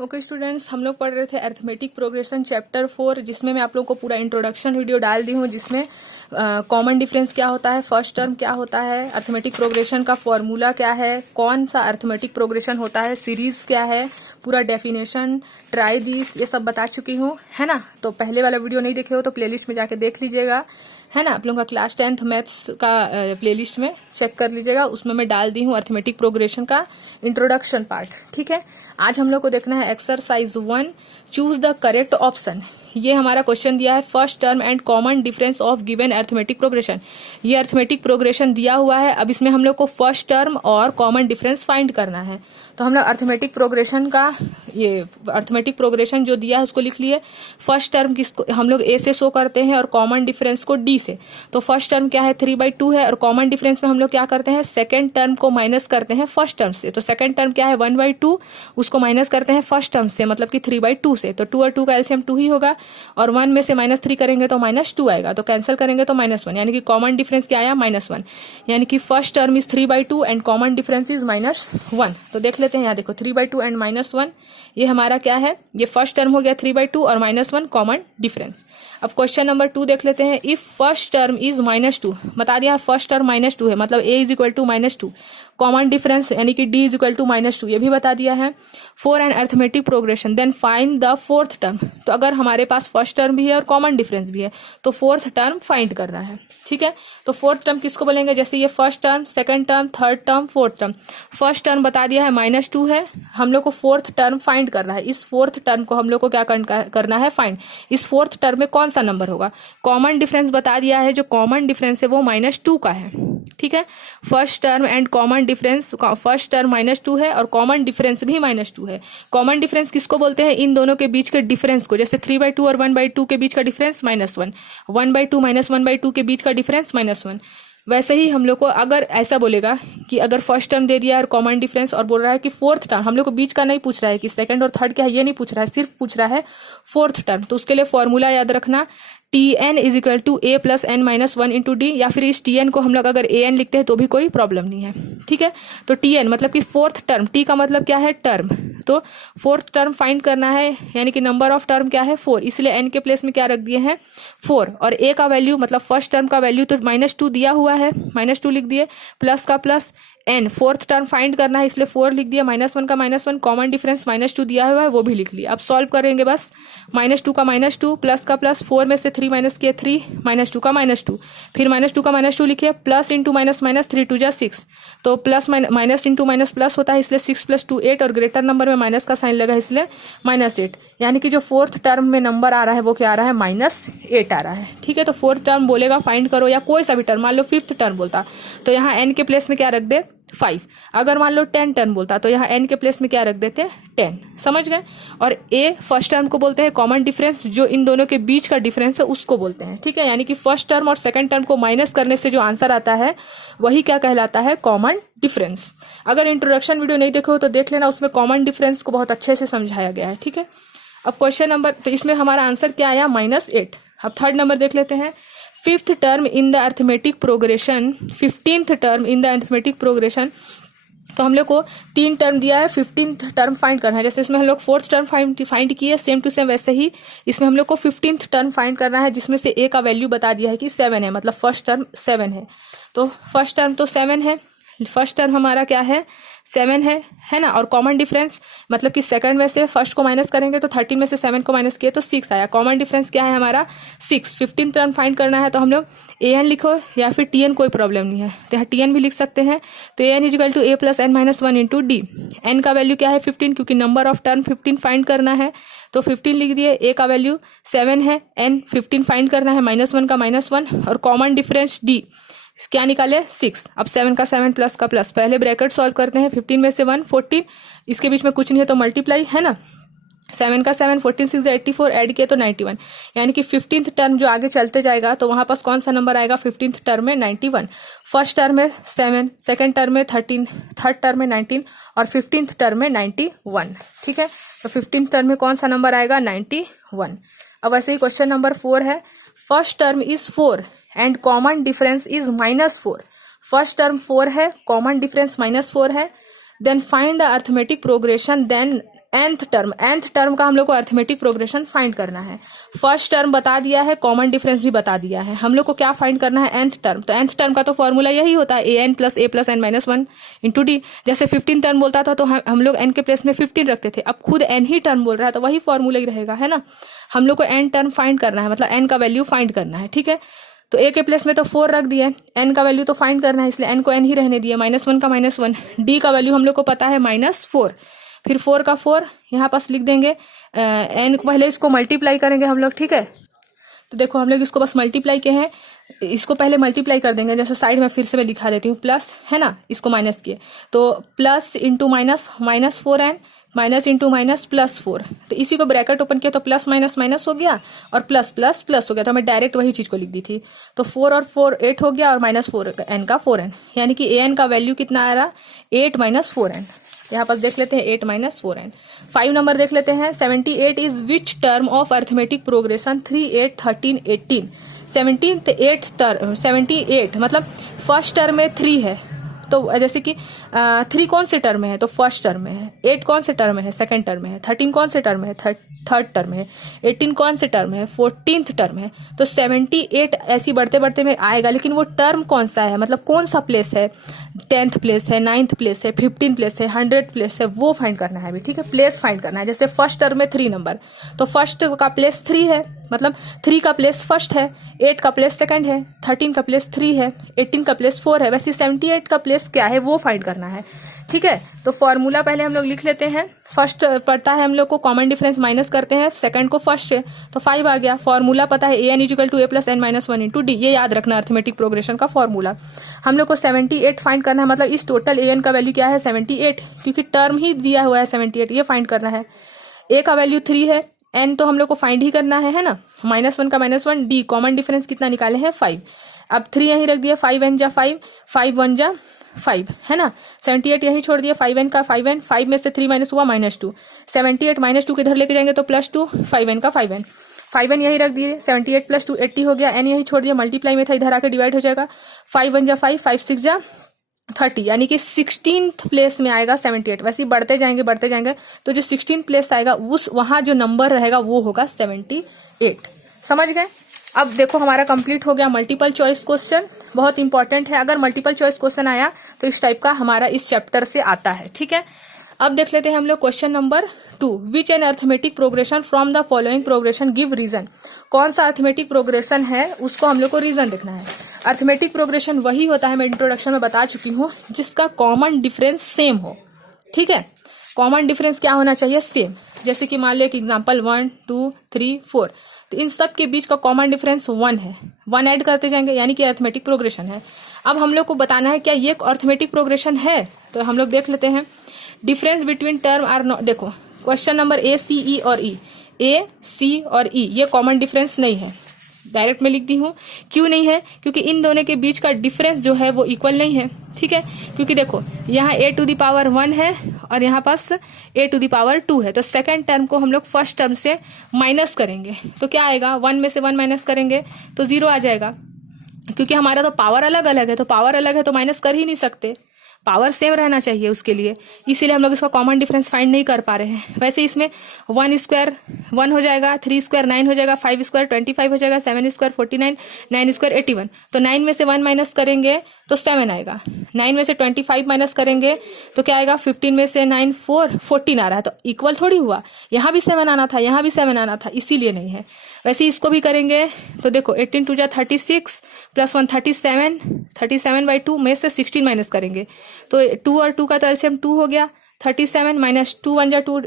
Okay students, हम लोग पढ़ रहे थे अरिथमेटिक प्रोग्रेशन चैप्टर 4, जिसमें मैं आप लोगों को पूरा इंट्रोडक्शन वीडियो डाल दी हूँ, जिसमें कॉमन डिफरेंस क्या होता है, फर्स्ट टर्म क्या होता है, अरिथमेटिक प्रोग्रेशन का फॉर्मूला क्या है, कौन सा अरिथमेटिक प्रोग्रेशन होता है, सीरीज क्या है, पूरा डेफिनेशन, ट्राई दिस, ये सब बता चुकी हूँ, है ना। तो पहले वाला वीडियो नहीं देखे हो तो प्लेलिस्ट में जाके देख लीजिएगा, है ना। आप लोगों का क्लास 10th मैथ्स का प्लेलिस्ट में चेक कर लीजिएगा, उसमें मैं डाल दी हूँ अरिथमेटिक प्रोग्रेशन का इंट्रोडक्शन पार्ट। ठीक है, आज हम लोग को देखना है exercise 1, choose the correct option. ये हमारा क्वेश्चन दिया है, first term and common difference of given arithmetic progression. ये अरिथमेटिक प्रोग्रेशन दिया हुआ है, अब इसमें हम लोग को फर्स्ट टर्म और कॉमन डिफरेंस फाइंड करना है। तो हम लोग अरिथमेटिक प्रोग्रेशन का ये अरिथमेटिक प्रोग्रेशन जो दिया है उसको लिख लिए। फर्स्ट टर्म किसको हम लोग ए से शो करते हैं और कॉमन डिफरेंस को डी से। तो फर्स्ट टर्म क्या है 3/2 है, और कॉमन डिफरेंस में हम लोग क्या करते हैं, सेकंड टर्म को माइनस करते हैं फर्स्ट टर्म से। तो सेकंड टर्म क्या है 1/2, उसको माइनस करते हैं फर्स्ट टर्म से, मतलब कि 3/2 से। तो 2 और 2 का एलसीएम 2 ही होगा, और 1 में से -3 करेंगे तो -2 आएगा, तो कैंसिल करेंगे तो -1, यानी कि कॉमन डिफरेंस क्या आया -1, यानी कि first term is 3/2 and common difference is -1। तो देख लेते हैं, यहाँ देखो 3/2 एंड -1, ये हमारा क्या है, ये फर्स्ट टर्म हो गया 3/2 और -1 कॉमन डिफरेंस। अब क्वेश्चन नंबर 2 देख लेते हैं। इफ फर्स्ट टर्म इज -2, बता दिया फर्स्ट टर्म -2 है, मतलब a is equal to -2, common difference यानी कि d इज इक्वल टू -2, ये भी बता दिया है। For an arithmetic progression then find the fourth term. तो अगर हमारे पास फर्स्ट टर्म भी है और कॉमन डिफरेंस भी है तो फोर्थ टर्म फाइंड करना है। ठीक है, तो फोर्थ टर्म किसको बोलेंगे, जैसे ये first term, second term, third term, fourth term. First term बता दिया है -2 है, हम लोग को फोर्थ टर्म फाइंड करना है। इस फोर्थ टर्म को हम लोग को क्या करना है, फाइंड। इस फोर्थ टर्म में कौन सा नंबर होगा, कॉमन डिफरेंस बता दिया है, जो कॉमन डिफरेंस है वो -2 का है। ठीक है, first term and common difference, first term -2 है और कॉमन डिफरेंस भी -2 है। कॉमन डिफरेंस किसको बोलते हैं, इन दोनों के बीच के डिफरेंस को, जैसे 3/2 और 1/2 के बीच का डिफरेंस -1, 1/2 -1/2 के बीच का डिफरेंस -1। वैसे ही हम लोग को अगर ऐसा बोलेगा कि अगर फर्स्ट टर्म दे दिया है कॉमन डिफरेंस और बोल रहा है कि फोर्थ टर्म, हम लोग को बीच का नहीं पूछ रहा है कि सेकंड और थर्ड क्या है, ये नहीं पूछ रहा है, सिर्फ पूछ रहा है फोर्थ टर्म। तो उसके लिए फॉर्मूला याद रखना, Tn is equal to a plus n minus 1 into D, या फिर इस Tn को हम लोग अगर an लिखते हैं तो भी कोई प्रॉब्लम नहीं है। ठीक है, तो Tn मतलब कि फोर्थ टर्म, T का मतलब क्या है, टर्म। तो फोर्थ टर्म फाइंड करना है, यानी कि नंबर ऑफ टर्म क्या है 4, इसलिए n के प्लेस में क्या रख दिए हैं 4, और a का वैल्यू मतलब फर्स्ट टर्म का वैल्यू तो -2 दिया हुआ है, -2 लिख दिए, प्लस का plus n, fourth term find करना है इसलिए 4 लिख दिया, -1 का -1, कॉमन डिफरेंस -2 दिया हुआ है वो भी लिख लिया। अब सॉल्व करेंगे बस, -2 का -2, प्लस का प्लस, 4 में से 3 माइनस किए 3, -2 का -2, फिर -2 का -2 लिखिए, प्लस इंटू माइनस माइनस, 3 2 जा 6, तो plus minus into minus plus होता है, इसलिए 6 + 2 8, और ग्रेटर नंबर में माइनस का साइन लगा इसलिए -8, यानी कि जो फोर्थ टर्म में नंबर आ रहा है वो क्या आ रहा है, -8 आ रहा है। ठीक है, तो फोर्थ टर्म बोलेगा फाइंड करो, या कोई सा भी टर्म, मान लो फिफ्थ टर्म बोलता तो यहाँ n के प्लेस में क्या रख दे 5, अगर मान लो 10 टर्म बोलता तो यहाँ n के प्लेस में क्या रख देते 10, समझ गए। और a फर्स्ट टर्म को बोलते हैं कॉमन डिफरेंस, जो इन दोनों के बीच का डिफरेंस है उसको बोलते हैं। ठीक है, यानी कि फर्स्ट टर्म और सेकंड टर्म को माइनस करने से जो आंसर आता है वही क्या कहलाता है, कॉमन डिफरेंस। अगर इंट्रोडक्शन वीडियो नहीं देखो तो देख लेना, उसमें कॉमन डिफरेंस को बहुत अच्छे से समझाया गया है। ठीक है, अब क्वेश्चन नंबर, तो इसमें हमारा आंसर क्या आया -8। अब थर्ड नंबर देख लेते हैं। Fifth term in the arithmetic progression, 15th term in the arithmetic progression. तो हम लोग को 3 टर्म दिया है, 15th टर्म फाइंड करना है। जैसे इसमें हम लोग फोर्थ टर्म फाइंड किए, सेम टू सेम वैसे ही इसमें हम लोग को 15th टर्म फाइंड करना है, जिसमें से a का वैल्यू बता दिया है कि 7 है, मतलब फर्स्ट टर्म 7 है। तो फर्स्ट टर्म तो 7 है, फर्स्ट टर्म हमारा क्या है 7 है ना। और कॉमन डिफरेंस मतलब कि सेकंड में से फर्स्ट को माइनस करेंगे तो 13 में से 7 को माइनस किए तो 6 आया। कॉमन डिफरेंस क्या है हमारा 6। 15th टर्म फाइंड करना है तो हम लोग an लिखो या फिर tn, कोई प्रॉब्लम नहीं है, तो यहाँ tn भी लिख सकते हैं। तो an is equal to a plus n minus 1 into D. n का वैल्यू क्या है 15, क्योंकि नंबर ऑफ टर्म 15 फाइंड करना है तो 15 लिख दिए। a का वैल्यू 7 है, n 15 फाइंड करना है, -1 का -1, और कॉमन डिफरेंस d क्या निकाले 6। अब 7 का 7 प्लस का प्लस, पहले ब्रैकेट सॉल्व करते हैं, 15 में से 1 14, इसके बीच में कुछ नहीं है तो मल्टीप्लाई, है ना। 7 का 7, 14 6 84, ऐड किए तो 91, यानी कि 15th टर्म जो आगे चलते जाएगा तो वहां पास कौन सा नंबर आएगा 15th टर्म में 91। फर्स्ट टर्म में 7, सेकंड टर्म में 13, थर्ड टर्म में 19, और 15th टर्म में 91। ठीक है, तो 15th टर्म में कौन सा नंबर आएगा 91। अब वैसे ही क्वेश्चन नंबर 4 है। First term is 4 and common difference is -4। First term 4 है, कॉमन डिफरेंस -4 है। Then find the arithmetic progression then nth term का हम लोग को अर्थमेटिक प्रोग्रेशन फाइंड करना है। फर्स्ट टर्म बता दिया है, कॉमन डिफरेंस भी बता दिया है, हम लोग को क्या फाइंड करना है, nth टर्म। तो nth टर्म का तो फॉर्मूला यही होता है an plus a plus n minus 1 into D. जैसे 15 टर्म बोलता था तो हम लोग n के प्लेस में 15 रखते थे, अब खुद n ही टर्म बोल रहा है तो वही फॉर्मूला ही रहेगा, है ना। हम लोग को n टर्म फाइंड करना है, मतलब n का वैल्यू फाइंड करना है, ठीक है। तो a के प्लेस में तो 4 रख दिए, n का वैल्यू तो फाइंड करना है इसलिए n को n ही रहने दिए, -1 का -1, d का वैल्यू हम लोग को पता है -4, फिर 4 का 4 यहाँ पास लिख देंगे, n को पहले इसको मल्टीप्लाई करेंगे हम लोग, ठीक है। तो देखो हम लोग इसको बस मल्टीप्लाई के हैं, इसको पहले मल्टीप्लाई कर देंगे, जैसे साइड में फिर से मैं दिखा देती हूँ, प्लस है ना, इसको माइनस किए तो plus into minus, -4n minus into minus +4, तो इसी को ब्रैकेट ओपन किया तो प्लस माइनस माइनस हो गया और प्लस प्लस प्लस हो गया, तो मैं डायरेक्ट वही चीज को लिख दी थी। तो 4 और 4 8 हो गया और -4 n का 4n, यानी कि an का वैल्यू कितना आ रहा, 8 - 4n। यहाँ पर देख लेते हैं 8 - 4n। 5 नंबर देख लेते हैं, 78 is which term of arithmetic progression 3 8 13 18। 78 मतलब फर्स्ट टर्म में 3 है, तो जैसे कि 3 कौन से टर्म में है, तो फर्स्ट टर्म में है, 8 कौन से टर्म में है, सेकंड टर्म में है, 13 कौन से टर्म में है, थर्ड टर्म में है, 18 कौन से टर्म में है, 14th टर्म है। तो 78 ऐसी बढ़ते बढ़ते में आएगा, लेकिन वो टर्म कौन सा है, मतलब कौन सा प्लेस है, 10th प्लेस है, 9th प्लेस है, 15th प्लेस है, 100th प्लेस है, वो फाइंड करना है अभी, ठीक है। प्लेस फाइंड करना है, जैसे फर्स्ट टर्म में 3 नंबर, तो फर्स्ट का प्लेस 3 है, मतलब 3 का प्लेस फर्स्ट है, 8 का प्लेस सेकंड है, 13 का प्लेस 3 है, 18 का प्लेस 4 है, वैसे 78 का प्लेस क्या है वो फाइंड करना है, ठीक है। तो फॉर्मूला पहले हम लोग लिख लेते हैं। फर्स्ट पढ़ता है हम लोग को कॉमन डिफरेंस माइनस करते हैं, सेकंड को फर्स्ट से, तो 5 आ गया। फॉर्मूला पता है an = a + n - 1 × d, ये याद रखना अर्थमेटिक प्रोग्रेशन का फॉर्मूला। हम लोग को 78 फाइंड करना है, मतलब इस टोटल an का वैल्यू क्या है 78, क्योंकि टर्म ही दिया हुआ है 78, ये फाइंड करना है। a का वैल्यू 3 है, n तो हम लोग को फाइंड ही करना है ना, -1 का -1, d कॉमन डिफरेंस कितना निकाले हैं 5। अब 3 यहीं रख दिया, 5n जा 5, 5 जा 5, है ना। 78 यहीं छोड़ दिया, 5n का 5n, 5 में से 3 माइनस हुआ -2, 78 -2 किधर लेके जाएंगे तो +2, 5n का 5n, 5n यहीं रख दिए, 78 + 2 80 हो गया, n यहीं छोड़ दिया, मल्टीप्लाई में था इधर आके डिवाइड हो जाएगा, 5 जा 5, 5 6 जा 30, यानी कि 16th प्लेस में आएगा 78। वैसे ही बढ़ते जाएंगे तो जो 16th प्लेस आएगा उस वहां जो नंबर रहेगा वो होगा 78। समझ गए। अब देखो हमारा कंप्लीट हो गया मल्टीपल चॉइस क्वेश्चन, बहुत इंपॉर्टेंट है, अगर मल्टीपल चॉइस क्वेश्चन आया तो इस टाइप का हमारा इस चैप्टर से आता है, ठीक है। अब देख लेते हैं हम लोग question number 2, which an arithmetic progression from the following progression give reason. कौन सा अर्थमेटिक प्रोग्रेशन है उसको हम लोग को रीजन देखना है। अर्थमेटिक प्रोग्रेशन वही होता है, मैं इंट्रोडक्शन में बता चुकी हूँ, जिसका कॉमन डिफरेंस सेम हो, ठीक है। कॉमन डिफरेंस क्या होना चाहिए, सेम। जैसे कि मान लो एक एग्जांपल 1 2 3 4, तो इन सब के बीच का कॉमन डिफरेंस 1 है, 1 ऐड करते जाएंगे, यानी कि अर्थमेटिक प्रोग्रेशन है। अब हम लोग को बताना है क्या ये अर्थमेटिक प्रोग्रेशन है, तो हम लोग देख लेते हैं। Difference between term are not, देखो question number A C E और ई, ए सी और ई ये कॉमन डिफरेंस नहीं है, डायरेक्ट में लिख दी हूँ। क्यों नहीं है, क्योंकि इन दोनों के बीच का डिफरेंस जो है वो इक्वल नहीं है, ठीक है। क्योंकि देखो यहाँ a⁻1 है और यहाँ पास a⁻2 है, तो सेकंड टर्म को हम लोग फर्स्ट टर्म से माइनस करेंगे तो क्या आएगा, 1 में से 1 माइनस करेंगे तो 0 आ जाएगा। क्योंकि हमारा तो पावर अलग अलग है, तो पावर अलग है तो माइनस कर ही नहीं सकते, पावर सेम रहना चाहिए उसके लिए, इसीलिए हम लोग इसका कॉमन डिफरेंस फाइंड नहीं कर पा रहे हैं। वैसे इसमें 1 स्क्वायर 1 हो जाएगा, 3 स्क्वायर 9 हो जाएगा, 5 स्क्वायर 25 हो जाएगा, 7 स्क्वायर 49, 9 स्क्वायर 81। तो 9 में से 1 माइनस करेंगे तो 7 आएगा, 9 में से 25 माइनस करेंगे तो क्या आएगा, 15 में से 9 14 आ रहा है, तो इक्वल थोड़ी हुआ, यहाँ भी 7 आना था, यहाँ भी 7 आना था, इसीलिए नहीं है। वैसे इसको भी करेंगे तो देखो 18 2 जा 36 + 1 37, 37/2 में से 16 माइनस करेंगे तो 2 और 2 का तो एलसीएम 2 हो गया, 37 - 2 1 जा 2,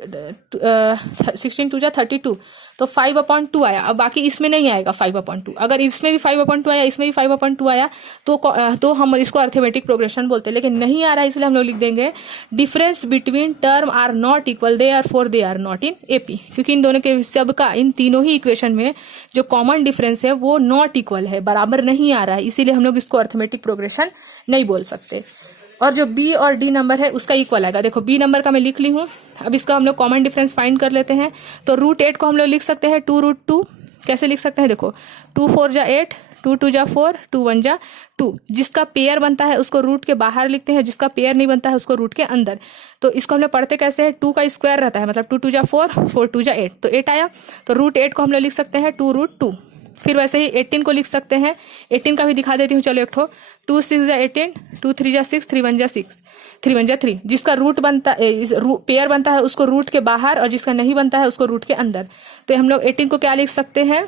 16 2 जा 32, तो 5/2 आया। अब बाकी इसमें नहीं आएगा 5/2, अगर इसमें भी 5/2 आया, इसमें भी 5/2 आया तो हम इसको अर्थमेटिक प्रोग्रेशन बोलते हैं, लेकिन नहीं आ रहा है इसलिए हम लोग लिख देंगे difference between term are not equal, they are not in AP, क्योंकि इन दोनों के सबका, इन तीनों ही इक्वेशन में जो कॉमन डिफरेंस है वो नॉट इक्वल है, बराबर नहीं आ रहा है, इसीलिए हम लोग इसको अर्थमेटिक प्रोग्रेशन नहीं बोल सकते। और जो बी और डी नंबर है उसका इक्वल आएगा। देखो बी नंबर का मैं लिख ली हूँ, अब इसका हम लोग कॉमन डिफरेंस फाइंड कर लेते हैं। तो √8 को हम लोग लिख सकते हैं 2√2, कैसे लिख सकते हैं, देखो 2 4 जा 8, 2 2 जा 4, 2 1 जा 2। जिसका पेयर बनता है उसको रूट के बाहर लिखते हैं, जिसका पेयर नहीं बनता है उसको रूट के अंदर। तो इसको हम लोग पढ़ते कैसे हैं, 2 का स्क्वायर रहता है, मतलब 2 2 जा 4, 4 2 जा 8, तो 8 आया। तो रूट 8 को हम लोग लिख सकते हैं 2 रूट 2। फिर वैसे ही 18 को लिख सकते हैं, 18 का भी दिखा देती हूँ चलो एक ठो, 2 6 जा 18, 2 3 जा 6, 3 1 जा 6, 3 1 जा 3। जिसका रूट बनता पेयर बनता है उसको रूट के बाहर, और जिसका नहीं बनता है उसको रूट के अंदर। तो हम लोग 18 को क्या लिख सकते हैं,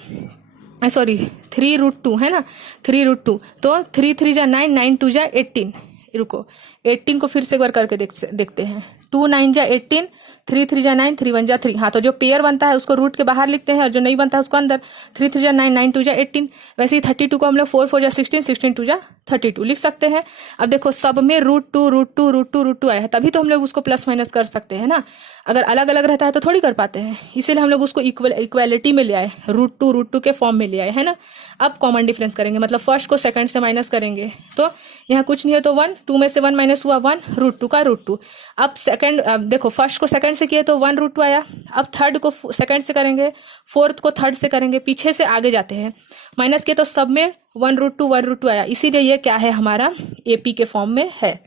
सॉरी 3 रूट 2 है ना, 3 रूट 2। तो 3 3 जा 9, 9 2 जा 18। रुको 18 को फिर से एक बार करके देखते हैं, 2 9 जा 18, 3 3 जा 9, 3 1 जा 3। हाँ, तो जो पेयर बनता है उसको रूट के बाहर लिखते हैं और जो नहीं बनता है उसको अंदर। 3 3 जा 9, 9 2 जा 18। वैसे ही 32 को हम लोग 4 4 जा 16, 16 2 जा 32 लिख सकते हैं। अब देखो सब में रूट 2 रूट 2 रूट 2 रूट 2 आया है, तभी तो हम लोग उसको प्लस माइनस कर सकते हैं ना। अगर अलग अलग रहता है तो थोड़ी कर पाते हैं, इसीलिए हम लोग उसको इक्वालिटी में ले आए, रूट 2 के फॉर्म में ले आए, है ना। अब कॉमन डिफरेंस करेंगे, मतलब फर्स्ट को सेकंड से माइनस करेंगे, तो यहाँ कुछ नहीं है तो 1, 2 में से 1 माइनस हुआ 1, रूट 2 का रूट 2। अब सेकंड, देखो फर्स्ट को सेकंड से किए तो 1 रूट 2 आया। अब थर्ड को सेकंड से करेंगे, फोर्थ को थर्ड से करेंगे, पीछे से आगे जाते हैं, माइनस किए तो सब में 1 रूट 2 आया। इसीलिए ये क्या है, हमारा एपी के फॉर्म में है।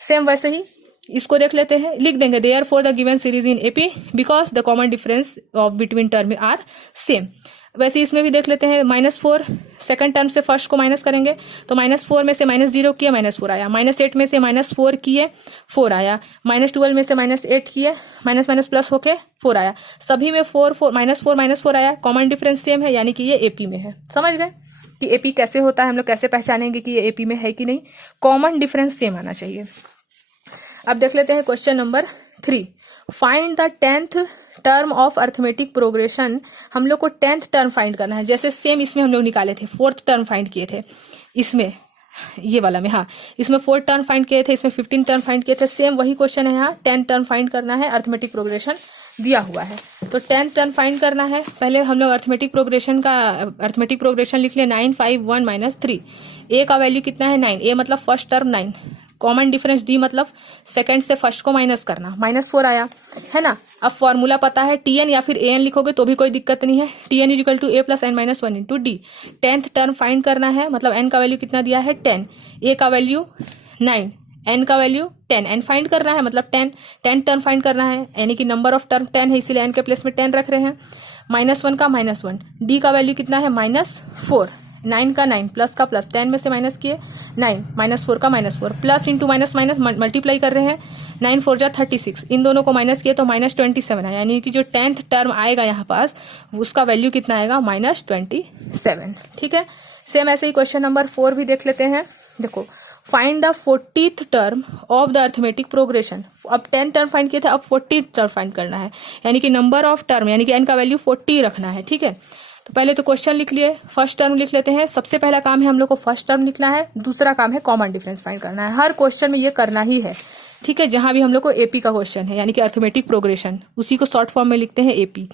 सेम वैसे ही इसको देख लेते हैं, लिख देंगे therefore the given series in AP because the common difference of between term are same. वैसे इसमें भी देख लेते हैं, -4 सेकंड टर्म से फर्स्ट को माइनस करेंगे तो -4 में से -0 किए -4 आया, -8 में से -4 किए 4 आया, -12 में से -8 किए माइनस माइनस प्लस होके 4 आया। सभी में 4 4 -4 आया, कॉमन डिफरेंस सेम है, यानी कि ये एपी में है। समझ गए कि एपी कैसे होता है, हम लोग कैसे पहचानेंगे कि ये एपी में है कि नहीं, कॉमन डिफरेंस सेम आना चाहिए। अब देख लेते हैं question number 3, find the 10th term of arithmetic progression. हम लोग को 10th टर्म फाइंड करना है, जैसे सेम इसमें हम लोग निकाले थे, 4th टर्म फाइंड किए थे इसमें, ये वाला में, हाँ इसमें 4th टर्म फाइंड किए थे, इसमें 15 टर्म फाइंड किए थे। सेम वही क्वेश्चन है, यहाँ 10 टर्म फाइंड करना है, अर्थमेटिक प्रोग्रेशन दिया हुआ है। तो 10 टर्म फाइंड करना है। पहले हम लोग अर्थमेटिक प्रोग्रेशन लिख ले, 9 5 1 -3। ए का वैल्यू कितना है 9, ए मतलब first term 9, common difference D मतलब सेकंड से फर्स्ट को माइनस करना, -4 आया, है ना। अब फॉर्मूला पता है, टीएन या फिर एएन लिखोगे तो भी कोई दिक्कत नहीं है, T N equal to A plus N minus 1 into D. 10th term find करना है, मतलब एन का वैल्यू कितना दिया है 10, ए का वैल्यू 9, एन का वैल्यू 10, एन फाइंड करना है मतलब 10 टर्म फाइंड करना है, यानी कि नंबर ऑफ टर्म 10 है, इसीलिए एन के प्लेस में 10 रख रहे हैं। -1 का -1, डी का वैल्यू कितना है -4, 9 का 9 प्लस का प्लस, 10 में से माइनस किए 9, -4 का -4, plus into minus minus multiply कर रहे हैं, 9 4 जा 36, इन दोनों को माइनस किए तो -27 आया, यानी कि जो 10th टर्म आएगा यहाँ पास उसका वैल्यू कितना आएगा -27। ठीक है। सेम ऐसे ही क्वेश्चन नंबर 4 भी देख लेते हैं। देखो, find the 40th term of the arithmetic progression. अब 10 टर्म फाइंड किए थे, अब 40th टर्म फाइंड करना है, यानी कि नंबर ऑफ टर्म, यानी कि एन का वैल्यू 40 रखना है। ठीक है, तो पहले तो क्वेश्चन लिख लिए, फर्स्ट टर्म लिख लेते हैं। सबसे पहला काम है हम लोग को फर्स्ट टर्म लिखना है, दूसरा काम है कॉमन डिफरेंस फाइंड करना है। हर क्वेश्चन में ये करना ही है, ठीक है। जहां भी हम लोग को एपी का क्वेश्चन है, यानी कि अर्थमेटिक प्रोग्रेशन, उसी को शॉर्ट फॉर्म में लिखते हैं एपी।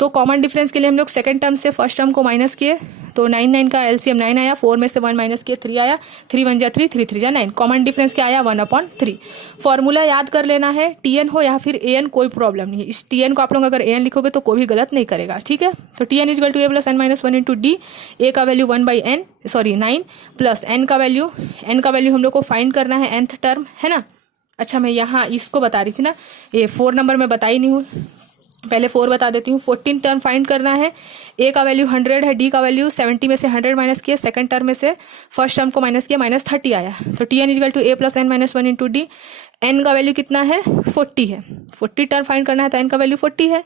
तो कॉमन डिफरेंस के लिए हम लोग सेकंड टर्म से फर्स्ट टर्म को माइनस किए तो 9 9 का एलसीएम 9 आया, 4 में से 1 माइनस किए 3 आया, 3 1 जा 3, 3 3 जा 9। कॉमन डिफरेंस क्या आया 1/3। फॉर्मूला याद कर लेना है, टीएन हो या फिर एएन कोई प्रॉब्लम नहीं है। इस टीएन को आप लोग अगर एएन लिखोगे तो कोई भी गलत नहीं करेगा, ठीक है। तो TN equal to A plus N minus 1 into D, A का वैल्यू 9 प्लस एन का वैल्यू हम लोग को फाइंड करना है nth टर्म, है ना। अच्छा, मैं यहाँ इसको बता रही थी ना, ये 4 नंबर में बताई नहीं हूँ, पहले 4 बता देती हूँ। 14 टर्म फाइंड करना है, ए का वैल्यू 100 है, डी का वैल्यू 70 में से 100 माइनस किया, सेकंड टर्म में से फर्स्ट टर्म को माइनस किया, -30 आया। तो T N equal to A plus N minus 1 into D, N का वैल्यू कितना है 40 है, 40 टर्म फाइंड करना है तो एन का वैल्यू 40 है,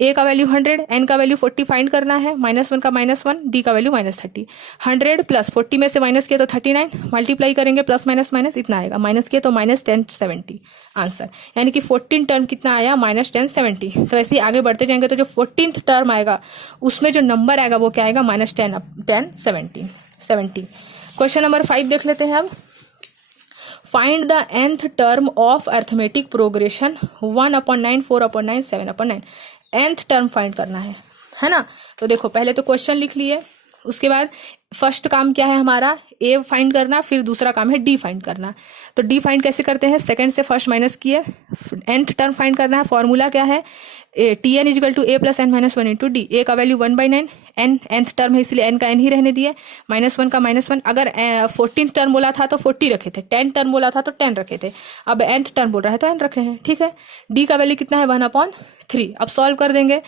ए का वैल्यू 100, एन का वैल्यू 40 फाइंड करना है, -1 का -1, डी का वैल्यू -30। 100 प्लस 40 में से माइनस किया तो 39, मल्टीप्लाई करेंगे प्लस माइनस माइनस इतना आएगा, माइनस किया तो -1070 आंसर, यानी कि 14 टर्म कितना आया -1070। तो ऐसे ही आगे बढ़ते जाएंगे तो जो 14th टर्म आएगा उसमें जो नंबर आएगा वो क्या आएगा -1070। क्वेश्चन नंबर 5 देख लेते हैं अब। Find the nth term of arithmetic progression 1/9, 4/9, 7/9। nth term find करना है ना। तो देखो, पहले तो क्वेश्चन लिख लिए, उसके बाद फर्स्ट काम क्या है हमारा, ए फाइंड करना, फिर दूसरा काम है डी फाइंड करना। तो डी फाइंड कैसे करते हैं, सेकंड से फर्स्ट माइनस किए, nth टर्म फाइंड करना है। फॉर्मूला क्या है, Tn is equal to a plus N minus one into D. A का वैल्यू 1/9, n nth टर्म है इसलिए n का n ही रहने दिए, -1 का -1। अगर 14th टर्म बोला था तो 40 रखे थे, 10 टर्म बोला था तो 10 रखे थे, अब nth टर्म बोल रहा है तो n रखे हैं। ठीक है, डी का वैल्यू कितना है 1/3। अब सॉल्व कर देंगे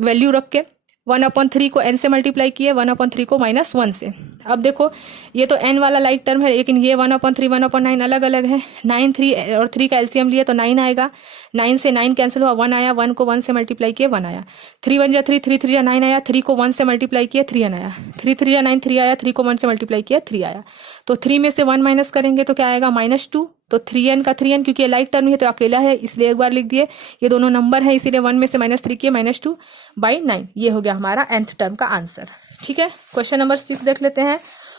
वैल्यू रख के, 1/3 को n से मल्टीप्लाई किए, 1/3 को -1 से। अब देखो ये तो n वाला लाइक टर्म है, लेकिन ये 1/3 1/9 अलग अलग है। 9 3 और 3 का एलसीएम लिए तो 9 आएगा, 9 से 9 कैंसिल हुआ, 1 आया, 1 को 1 से मल्टीप्लाई किए 1 आया, 3 1 जा 3, 3 3 जा 9 आया, 3 को 1 से मल्टीप्लाई किए 3 आया, 3 3 जा 9 3 आया, 3 को 1 से मल्टीप्लाई किया 3 आया। तो 3 में से 1 माइनस करेंगे तो क्या आएगा -2। तो 3n का 3n, क्योंकि ये लाइक टर्म है तो अकेला है इसलिए एक बार लिख दिए, ये दोनों नंबर है इसीलिए 1 में से -3 किए, -2/9। ये हो गया हमारा nth टर्म का आंसर। ठीक है, क्वेश्चन नंबर 6 देख लेते हैं।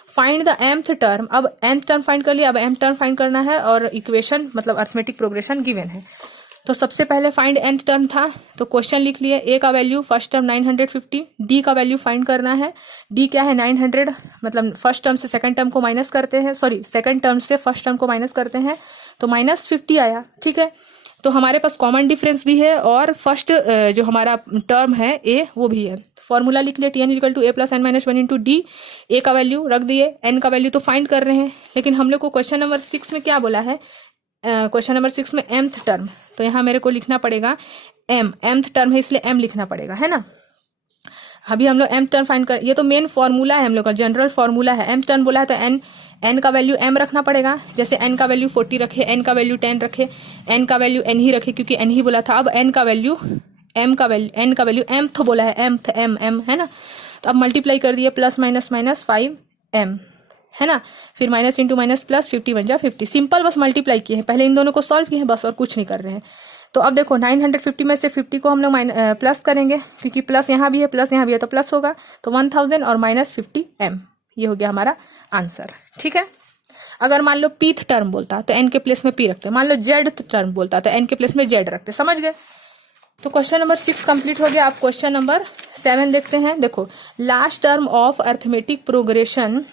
Find the mth term. अब nth टर्म फाइंड कर लिया, अब m टर्म फाइंड करना है और इक्वेशन मतलब अर्थमेटिक प्रोग्रेशन गिवन है। तो सबसे पहले फाइंड nth टर्म था, तो क्वेश्चन लिख लिए। a का वैल्यू फर्स्ट टर्म 950, d का वैल्यू फाइंड करना है। d क्या है 900, मतलब फर्स्ट टर्म से सेकंड टर्म को माइनस करते हैं, सॉरी सेकंड टर्म से फर्स्ट टर्म को माइनस करते हैं तो -50 आया। ठीक है, तो हमारे पास कॉमन डिफरेंस भी है और फर्स्ट जो हमारा टर्म है a वो भी है। फॉर्मूला लिख लिया, Tn is equal to a plus N minus 1 into D. A का वैल्यू रख दिए, n का वैल्यू तो फाइंड कर रहे हैं, लेकिन हम लोग को क्वेश्चन नंबर 6 में क्या बोला है, क्वेश्चन नंबर 6 में mth टर्म, तो यहाँ मेरे को लिखना पड़ेगा mth टर्म है इसलिए m लिखना पड़ेगा, है ना। अभी हम लोग mth टर्म फाइंड कर, ये तो मेन फॉर्मूला है हम लोग का, जनरल फॉर्मूला है। mth टर्म बोला है तो n का वैल्यू m रखना पड़ेगा, जैसे n का वैल्यू 40 रखे, n का वैल्यू 10 रखे, n का वैल्यू n ही रखे क्योंकि n ही बोला था। अब n का वैल्यू n का वैल्यू mth बोला है, m है ना, तो अब मल्टीप्लाई कर दिए, +-5m है ना, फिर माइनस इंटू माइनस प्लस 50 बन जा 50। सिंपल बस मल्टीप्लाई किए हैं, पहले इन दोनों को सॉल्व किए हैं बस, और कुछ नहीं कर रहे हैं। तो अब देखो 950 में से 50 को हम लोग प्लस करेंगे, क्योंकि प्लस यहाँ भी है प्लस यहाँ भी है तो प्लस होगा, तो 1000 और -50m, ये हो गया हमारा आंसर। ठीक है, अगर मान लो pth टर्म बोलता तो n के प्लेस में p रखते, मान लो zth टर्म बोलता तो n के प्लेस में z रखते, समझ गए। तो क्वेश्चन नंबर 6 कंप्लीट हो गया। आप क्वेश्चन नंबर 7 देखते हैं। देखो last term of arithmetic progression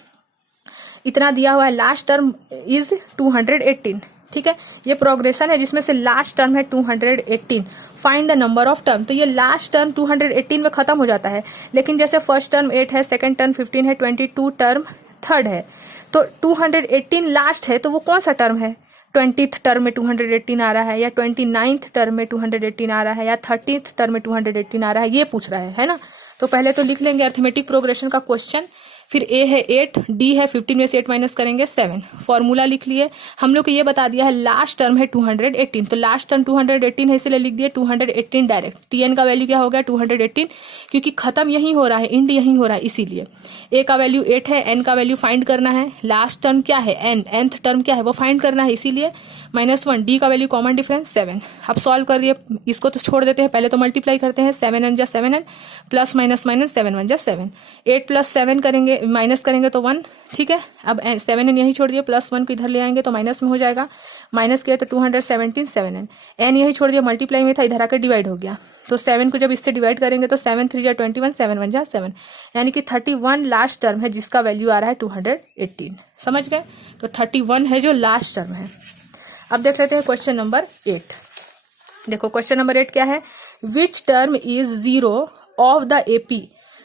इतना दिया हुआ है, लास्ट टर्म इज 218। ठीक है, ये प्रोग्रेशन है जिसमें से लास्ट टर्म है 218। Find the number of term, तो ये लास्ट टर्म 218 में खत्म हो जाता है, लेकिन जैसे फर्स्ट टर्म 8 है, सेकंड टर्म 15 है, 22 टर्म थर्ड है, तो 218 लास्ट है, तो वो कौन सा टर्म है, 20th टर्म में 218 आ रहा है, या 29th टर्म में 218 आ रहा है, या 30th टर्म में 218 आ रहा है, ये पूछ रहा है ना। तो पहले तो लिख लेंगे अर्थमेटिक प्रोग्रेशन का क्वेश्चन, फिर a है 8, d है 15 में से 8 माइनस करेंगे 7। फॉर्मूला लिख लिए, हम लोग को ये बता दिया है लास्ट टर्म है 218, तो लास्ट टर्म 218 है इसलिए लिख दिए 218 डायरेक्ट। tn का वैल्यू क्या हो गया 218, क्योंकि खत्म यही हो रहा है, इंड यही हो रहा है, इसीलिए। a का वैल्यू 8 है, n का वैल्यू फाइंड करना है, लास्ट टर्म क्या है n, nth टर्म क्या है वो फाइंड करना है, इसीलिए -1, d का वैल्यू कॉमन डिफरेंस 7। अब सॉल्व कर दिए, इसको तो छोड़ देते हैं, पहले तो मल्टीप्लाई करते हैं, 7n जा 7n प्लस माइनस 7 1 जा 7, 8 + 7 करेंगे माइनस करेंगे तो 1। ठीक है, अब 7n यही छोड़ दिए, +1 को इधर ले आएंगे तो माइनस में हो जाएगा, माइनस किया तो 217 7n, n यही छोड़ दिया, मल्टीप्लाई में था, इधर आकर डिवाइड हो गया, तो 7 को जब इससे डिवाइड करेंगे तो 7 3 जा 21, 7 1 जा 7, यानी कि 31 लास्ट टर्म है जिसका वैल्यू आ रहा है 218। समझ गए, तो 31 है जो लास्ट टर्म है। अब देख लेते हैं क्वेश्चन नंबर 8। देखो क्वेश्चन नंबर 8 क्या है, which term is 0 of the AP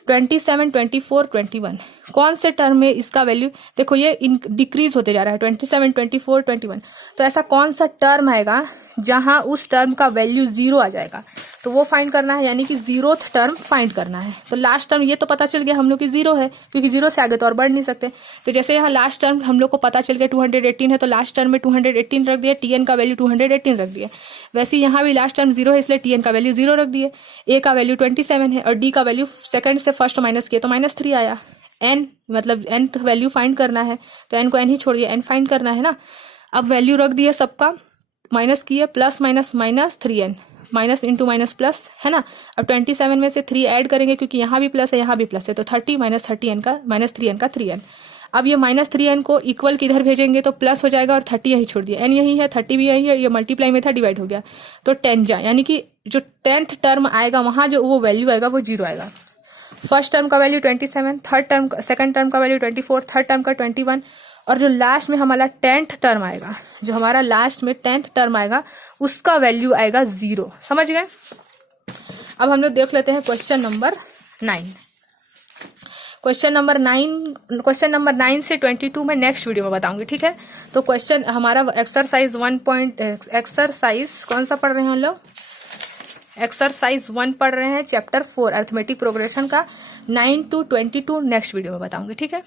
27 24 21, कौन से टर्म में इसका वैल्यू, देखो ये डिक्रीज होते जा रहा है 27 24 21, तो ऐसा कौन सा टर्म आएगा जहां उस टर्म का वैल्यू 0 आ जाएगा, तो वो फाइंड करना है, यानी कि 0th टर्म फाइंड करना है। तो लास्ट टर्म ये तो पता चल गया हम लोग की 0 है, क्योंकि 0 से आगे तो और बढ़ नहीं सकते, तो जैसे यहाँ लास्ट टर्म हम लोग को पता चल गया 218 है, तो लास्ट टर्म में 218 रख दिया, tn का वैल्यू 218 रख दिया। वैसे यहाँ भी लास्ट टर्म 0 है इसलिए tn का वैल्यू 0 रख दिए, a का वैल्यू 27 है और d का वैल्यू सेकंड से फर्स्ट माइनस किया तो -3 आया। n मतलब nth वैल्यू फाइंड करना है, तो n को n ही छोड़िए, n फाइंड करना है ना। अब वैल्यू रख दिए सबका, माइनस किए, plus minus minus 3n, minus into minus plus, है ना। अब 27 में से 3 ऐड करेंगे क्योंकि यहाँ भी प्लस है यहाँ भी प्लस है, तो 30 -30n का -3n का 3n। अब ये -3n को इक्वल किधर भेजेंगे तो प्लस हो जाएगा और 30 यही छोड़ दिया, n यही है 30 भी यही है, ये मल्टीप्लाई में था डिवाइड हो गया, तो 10 जा, यानी कि जो 10th टर्म आएगा वहां जो वो वैल्यू आएगा वो 0 आएगा। फर्स्ट टर्म का वैल्यू 27, सेकंड टर्म का वैल्यू 24, थर्ड टर्म का 21, और जो लास्ट में हमारा 10th टर्म आएगा, जो हमारा लास्ट में 10th टर्म आएगा उसका वैल्यू आएगा 0। समझ गए। अब हम लोग देख लेते हैं क्वेश्चन नंबर 9। क्वेश्चन नंबर 9 से 22 में नेक्स्ट वीडियो में बताऊंगी, ठीक है। तो क्वेश्चन हमारा एक्सरसाइज कौन सा पढ़ रहे हैं हम लोग? एक्सरसाइज 1 पढ़ रहे हैं, चैप्टर 4 अर्थमेटिक प्रोग्रेशन का। 9 to 22 नेक्स्ट वीडियो में बताऊंगी, ठीक है।